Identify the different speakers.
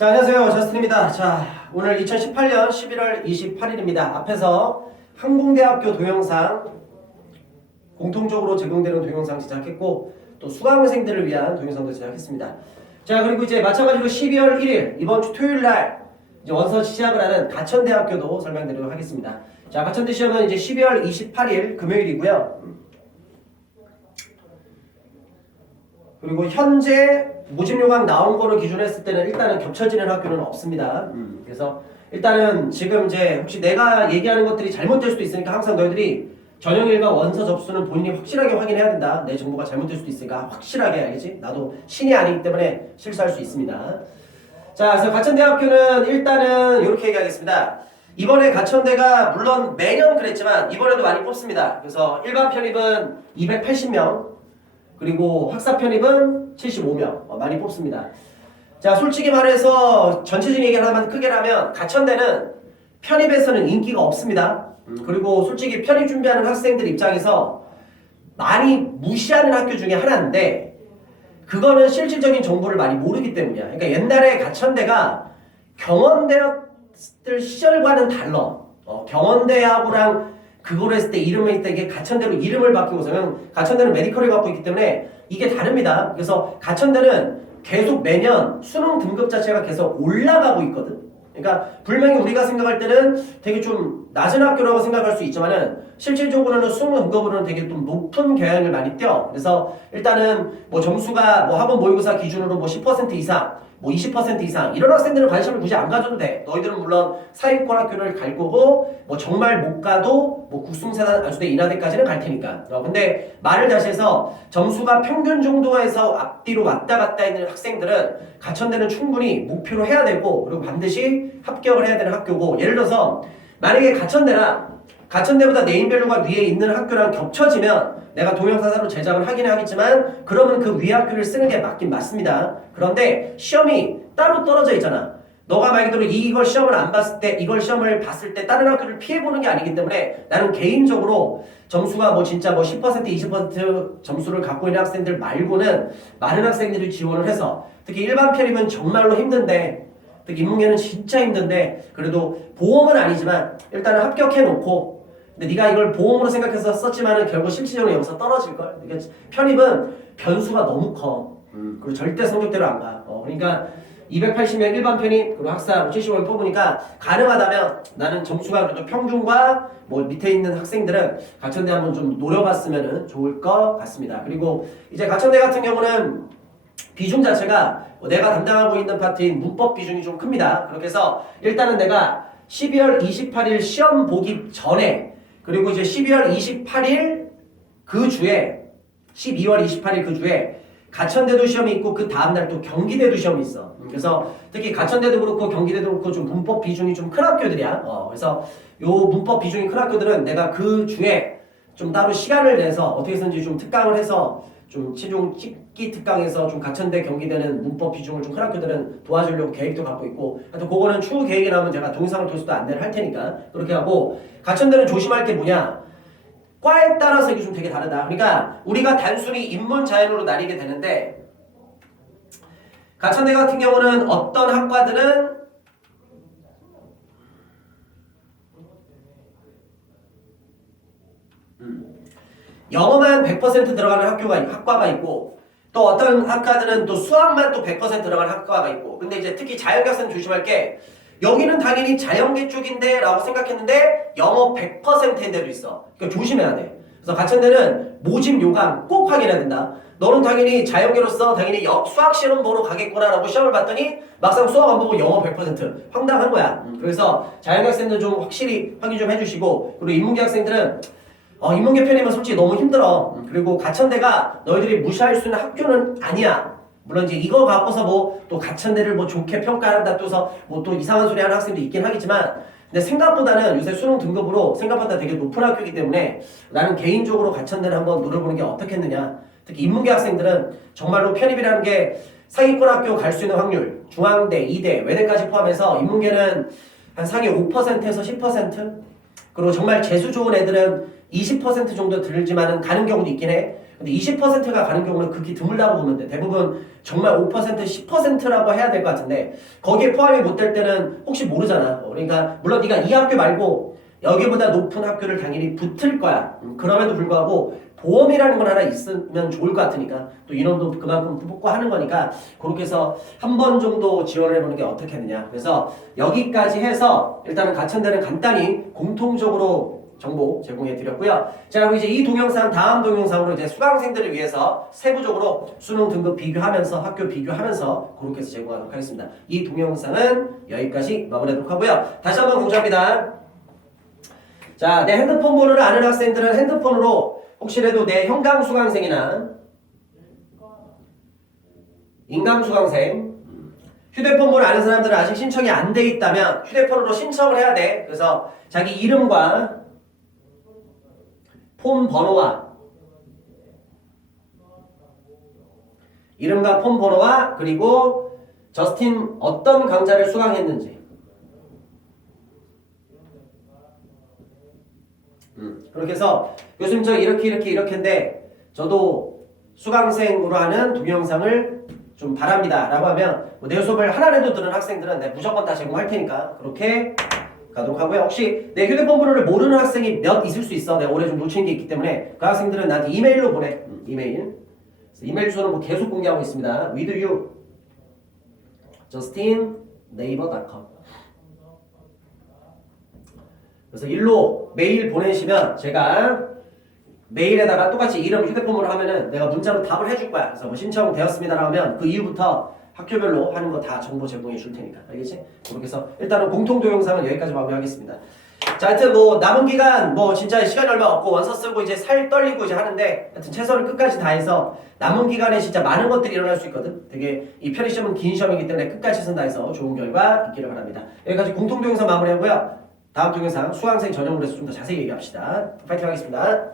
Speaker 1: 자, 안녕하세요. 저스틴입니다. 자, 오늘 2018년 11월 28일입니다. 앞에서 항공대학교 동영상 공통적으로 제공되는 동영상 제작했고 또 수강생들을 위한 동영상도 제작했습니다. 자, 그리고 이제 마찬가지로 12월 1일 이번 주 토요일 날 이제 원서 시작을 하는 가천대학교도 설명드리도록 하겠습니다. 자, 가천대 시험은 이제 12월 28일 금요일이고요. 그리고 현재 모집 요강 나온 거를 기준으로 했을 때는 일단은 겹쳐지는 학교는 없습니다. 음, 그래서 일단은 지금 이제 혹시 내가 얘기하는 것들이 잘못될 수도 있으니까 항상 너희들이 전형일과 원서 접수는 본인이 확실하게 확인해야 된다. 내 정보가 잘못될 수도 있으니까 확실하게 알겠지? 나도 신이 아니기 때문에 실수할 수 있습니다. 자, 그래서 가천대학교는 일단은 이렇게 얘기하겠습니다. 이번에 가천대가 물론 매년 그랬지만 이번에도 많이 뽑습니다. 그래서 일반 편입은 280명, 그리고 학사 편입은 75명 어, 많이 뽑습니다. 자, 솔직히 말해서 전체적인 얘기를 하면 가천대는 편입에서는 인기가 없습니다. 음, 그리고 솔직히 편입 준비하는 학생들 입장에서 많이 무시하는 학교 중에 하나인데 그거는 실질적인 정보를 많이 모르기 때문이야. 그러니까 옛날에 가천대가 경원대학들 시절과는 달라. 어, 경원대하고랑 그걸 했을 때 했을 때 이게 가천대로 이름을 바꾸고서는 가천대는 메디컬을 갖고 있기 때문에 이게 다릅니다. 그래서 가천대는 계속 매년 수능 등급 자체가 계속 올라가고 있거든. 그러니까 분명히 우리가 생각할 때는 되게 좀 낮은 학교라고 생각할 수 있지만은 실질적으로는 수능 등급으로는 되게 좀 높은 경향을 많이 띄어. 그래서 일단은 뭐 점수가 뭐 학원 모의고사 기준으로 뭐 10% 이상, 뭐 20% 이상 이런 학생들은 관심을 굳이 안 가져도 돼. 너희들은 물론 사회권 학교를 갈 거고 뭐 정말 못 가도 뭐 국승세단 안수대 인하대까지는 갈 테니까. 어, 근데 말을 다시 해서 점수가 평균 정도에서 앞뒤로 왔다 갔다 있는 학생들은 가천대는 충분히 목표로 해야 되고 그리고 반드시 합격을 해야 되는 학교고 예를 들어서 만약에 가천대나 가천대보다 네임밸류가 위에 있는 학교랑 겹쳐지면 내가 동영상으로 제작을 하긴 하겠지만 그러면 그 위에 학교를 쓰는 게 맞긴 맞습니다. 그런데 시험이 따로 떨어져 있잖아. 너가 말 그대로 이걸 시험을 안 봤을 때 이걸 시험을 봤을 때 다른 학교를 피해 보는 게 아니기 때문에 나는 개인적으로 점수가 뭐 진짜 뭐 10% 20% 점수를 갖고 있는 학생들 말고는 많은 학생들이 지원을 해서 특히 일반 편입은 정말로 힘든데 특히 인문계는 진짜 힘든데 그래도 보험은 아니지만 일단은 합격해 놓고 근데 네가 이걸 보험으로 생각해서 썼지만은 결국 실질적으로 여기서 떨어질 걸. 그러니까 편입은 변수가 너무 커. 그리고 절대 성적대로 안 가. 어, 그러니까 280명 일반 편입 그리고 학사 75명 뽑으니까 가능하다면 나는 점수가 그래도 평균과 뭐 밑에 있는 학생들은 가천대 한번 좀 노려봤으면 좋을 것 같습니다. 그리고 이제 가천대 같은 경우는 비중 자체가 뭐 내가 담당하고 있는 파트인 문법 비중이 좀 큽니다. 그렇게 해서 일단은 내가 12월 28일 시험 보기 전에 그리고 이제 12월 28일 그 주에 12월 28일 그 주에 가천대도 시험이 있고 그 다음날 또 경기대도 시험이 있어. 그래서 특히 가천대도 그렇고 경기대도 그렇고 좀 문법 비중이 좀 큰 학교들이야. 어, 그래서 요 문법 비중이 큰 학교들은 내가 그 주에 좀 따로 시간을 내서 어떻게 해서든지 좀 특강을 해서 좀 최종 찍기 특강에서 좀 가천대 경기대는 문법 비중을 좀큰 학교들은 도와주려고 계획도 갖고 있고 하여튼 그거는 추후 계획이 나오면 제가 동영상을 통해서도 안내를 할 테니까 그렇게 하고 가천대는 조심할 게 뭐냐? 과에 따라서 이게 좀 되게 다르다. 그러니까 우리가 단순히 인문 자연으로 나뉘게 되는데 가천대 같은 경우는 어떤 학과들은 영어만 100% 들어가는 학교가 학과가 있고 또 어떤 학과들은 또 수학만 또 100% 들어가는 학과가 있고 근데 이제 특히 자연계학생 조심할 게 여기는 당연히 자연계 쪽인데 라고 생각했는데 영어 100%인 데도 있어. 그러니까 조심해야 돼. 그래서 가천대는 모집 요강 꼭 확인해야 된다. 너는 당연히 자연계로서 당연히 여- 수학 시험 보러 가겠구나 라고 시험을 봤더니 막상 수학 안 보고 영어 100% 황당한 거야. 그래서 자연계 학생들 좀 확실히 확인 좀 해주시고 그리고 인문계 학생들은 어, 인문계 편이면 솔직히 너무 힘들어. 그리고 가천대가 너희들이 무시할 수 있는 학교는 아니야. 물론 이제 이거 갖고서 뭐 또 가천대를 뭐 좋게 평가한다 또서 뭐 또 이상한 소리 하는 학생도 있긴 하겠지만 근데 생각보다는 요새 수능 등급으로 생각보다 되게 높은 학교이기 때문에 나는 개인적으로 가천대를 한번 노려보는 게 어떻겠느냐. 특히 인문계 학생들은 정말로 편입이라는 게 상위권 학교 갈 수 있는 확률 중앙대, 이대, 외대까지 포함해서 인문계는 한 상위 5%에서 10% 그리고 정말 재수 좋은 애들은 20% 정도 들지만은 가는 경우도 있긴 해. 근데 20%가 가는 경우는 극히 드물다고 보는데 대부분 정말 5% 10%라고 해야 될 것 같은데 거기에 포함이 못 될 때는 혹시 모르잖아. 그러니까 물론 네가 이 학교 말고 여기보다 높은 학교를 당연히 붙을 거야. 음, 그럼에도 불구하고 보험이라는 건 하나 있으면 좋을 것 같으니까 또 인원도 그만큼 뽑고 하는 거니까 그렇게 해서 한 번 정도 지원을 해보는 게 어떻겠느냐. 그래서 여기까지 해서 일단은 가천대는 간단히 공통적으로 정보 제공해 드렸고요. 자, 그럼 이제 이 동영상 다음 동영상으로 이제 수강생들을 위해서 세부적으로 수능 등급 비교하면서 학교 비교하면서 그렇게 해서 제공하도록 하겠습니다. 이 동영상은 여기까지 마무리하도록 하고요. 다시 한번 공지합니다. 자, 내 핸드폰 번호를 아는 학생들은 핸드폰으로 혹시라도 내 현강 수강생이나 인강 수강생 휴대폰 번호 아는 사람들은 아직 신청이 안 돼 있다면 휴대폰으로 신청을 해야 돼. 그래서 자기 이름과 폰 번호와 이름과 폰 번호와 그리고 저스틴 어떤 강좌를 수강했는지. 음, 그렇게 해서 교수님 저 이렇게 이렇게 이렇게인데 저도 수강생으로 하는 동영상을 좀 바랍니다. 라고 하면 뭐 내 수업을 하나라도 들은 학생들은 내가 무조건 다 제공할 테니까 그렇게 가도록 하고요. 혹시 내 휴대폰 번호를 모르는 학생이 몇 있을 수 있어? 내가 올해 좀 놓친 게 있기 때문에 그 학생들은 나한테 이메일로 보내. 음, 이메일. 이메일 주소는 뭐 계속 공개하고 있습니다. With you. Justin naver.com 그래서 일로 메일 보내시면 제가 메일에다가 똑같이 이름 휴대폰으로 하면은 내가 문자로 답을 해줄 거야. 그래서 뭐 신청되었습니다라고 하면 그 이후부터 학교별로 하는 거 다 정보 제공해 줄 테니까 알겠지? 그렇게 해서 일단은 공통 동영상은 여기까지 마무리하겠습니다. 자, 하여튼 뭐 남은 기간 뭐 진짜 시간이 얼마 없고 원서 쓰고 이제 살 떨리고 이제 하는데 하여튼 최선을 끝까지 다해서 남은 기간에 진짜 많은 것들이 일어날 수 있거든. 되게 이 편의 시험은 긴 시험이기 때문에 끝까지 최선 다해서 좋은 결과 있기를 바랍니다. 여기까지 공통 동영상 마무리하고요. 다음 동영상 수강생 전용으로 해서 좀 더 자세히 얘기합시다. 파이팅 하겠습니다.